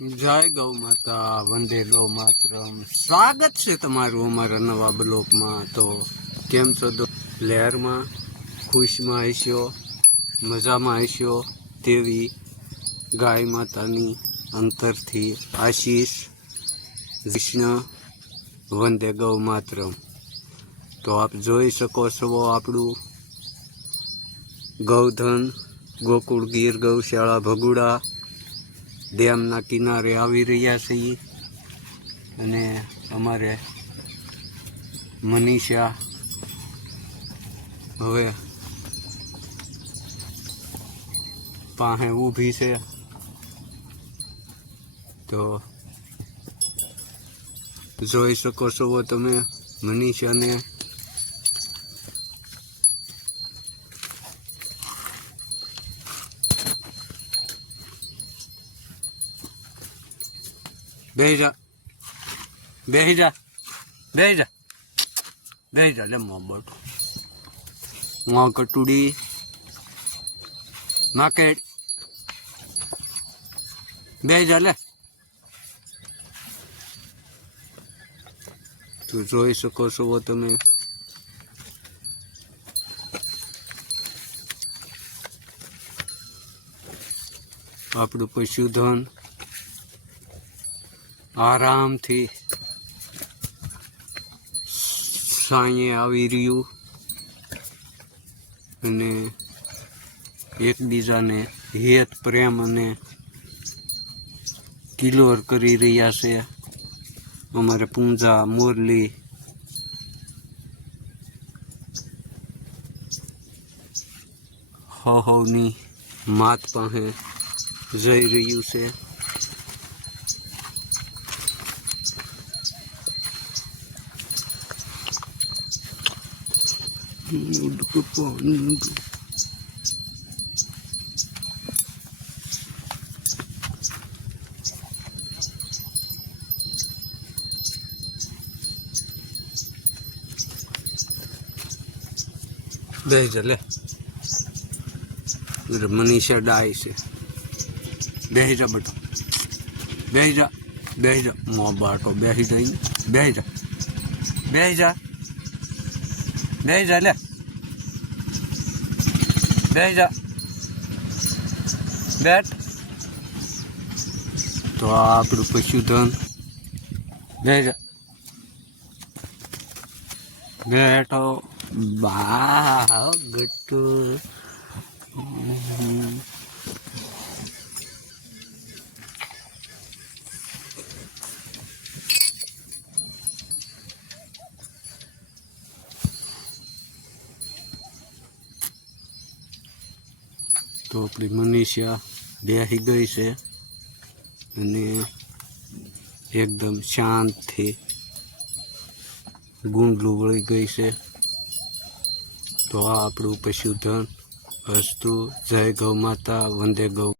જય ગૌ માતા, વંદે ગૌ માતરમ. સ્વાગત છે તમારું અમારા નવા બ્લોકમાં. તો કેમ છો તો લહેરમાં ખુશમાં હસ્યો મજામાં હસ્યો તેવી ગાય માતાની અંતરથી આશીષ કૃષ્ણ વંદે ગૌ માતરમ. તો આપ જોઈ શકો છો આપણું ગૌધન ગોકુળ ગીર ગૌશાળા ભગુડા. ડેમના કિનારે આવી રહ્યા છીએ. અને અમારે મનીષા હવે પાસે ઊભી છે. તો જોઈ શકો છો તમે મનીષાને બેહી જા. બેહી જા. બેહી જા. બેહી જા, લે મોહમ્મદમાં કટુડી. માર્કેટ બેહી તો જોઈ શકો છો તમે. આપણું પશુધન આરામથી સાંયે આવી રહ્યું અને એકબીજાને હેત, પ્રેમ અને કિલોર કરી રહ્યા છે. અમારે પૂંજા, મોરલી હવની માત પાસે જઈ રહ્યું છે. ઉડકું પાણી બેહી જા લે એટલે મનીષા ડાય છે. બેહી જા બેટો બેહી જા બેહી જા મો બાટો બેહી જઈને. બેહી જા બેહી જા બેહી જા લે. બેહી જા. બેઠ. તો આ આપણું પશુધન બેહી જા. બેઠો. બા ગટ્ટુ. તો આપણી મનીષા બેસી ગઈ છે અને એકદમ શાંતથી ગુંડલું વળી ગઈ છે. તો આ આપણું પશુધન હસ્તુ જય ગૌ માતા, વંદે ગૌ.